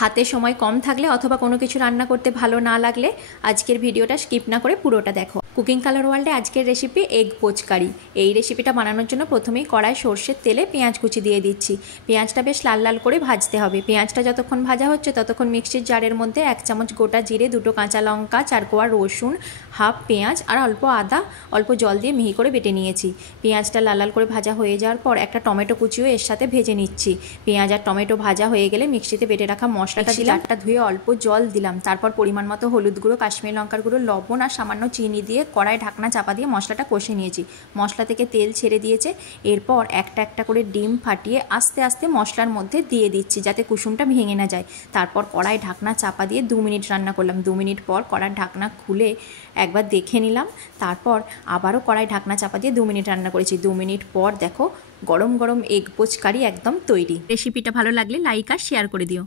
হাতে সময় কম থাকলে অথবা কোনো কিছু রান্না করতে ভালো না লাগলে আজকের ভিডিওটা স্কিপ না করে পুরোটা দেখো। কুকিং কালার ওয়ার্ল্ডে আজকের রেসিপি এগ পোচ কারি। এই রেসিপিটা বানানোর জন্য প্রথমেই কড়াই সর্ষের তেলে পেঁয়াজ কুচি দিয়ে দিচ্ছি। পেঁয়াজটা বেশ লাল লাল করে ভাজতে হবে। পেঁয়াজটা যতক্ষণ ভাজা হচ্ছে ততক্ষণ মিক্সির জারের মধ্যে 1 চামচ গোটা জিরে, 2টো কাঁচা লঙ্কা, 4 কোয়া রসুন, হাফ পেঁয়াজ আর অল্প আদা অল্প জল দিয়ে মিহি করে বেটে নিয়েছি। পেঁয়াজটা লাল লাল করে ভাজা হয়ে যাওয়ার পর একটা টমেটো কুচিও এর সাথে ভেজে নিচ্ছি। পেঁয়াজ আর টমেটো ভাজা হয়ে গেলে মিক্সিতে বেটে রাখা মশলাটা দিলাম, ধুয়ে অল্প জল দিলাম, তারপর পরিমাণ মতো হলুদ গুঁড়ো, কাশ্মীরি লঙ্কার গুঁড়ো, লবণ আর সামান্য চিনি দিয়ে কড়াই ঢাকনা চাপা দিয়ে মশলাটা কষে নিয়েছি। মশলা থেকে তেল ছেড়ে দিয়েছে। এরপর একটা একটা করে ডিম ফাটিয়ে আস্তে আস্তে মশলার মধ্যে দিয়ে দিচ্ছি যাতে কুসুমটা ভেঙে না যায়। তারপর কড়াই ঢাকনা চাপা দিয়ে 2 মিনিট রান্না করলাম। 2 মিনিট পর কড়ার ঢাকনা খুলে একবার দেখে নিলাম। তারপর আবারও কড়াই ঢাকনা চাপা দিয়ে 2 মিনিট রান্না করেছি। 2 মিনিট পর দেখো গরম গরম এগ পোচ কারি একদম তৈরি। রেসিপিটা ভালো লাগলে লাইক আর শেয়ার করে দিও।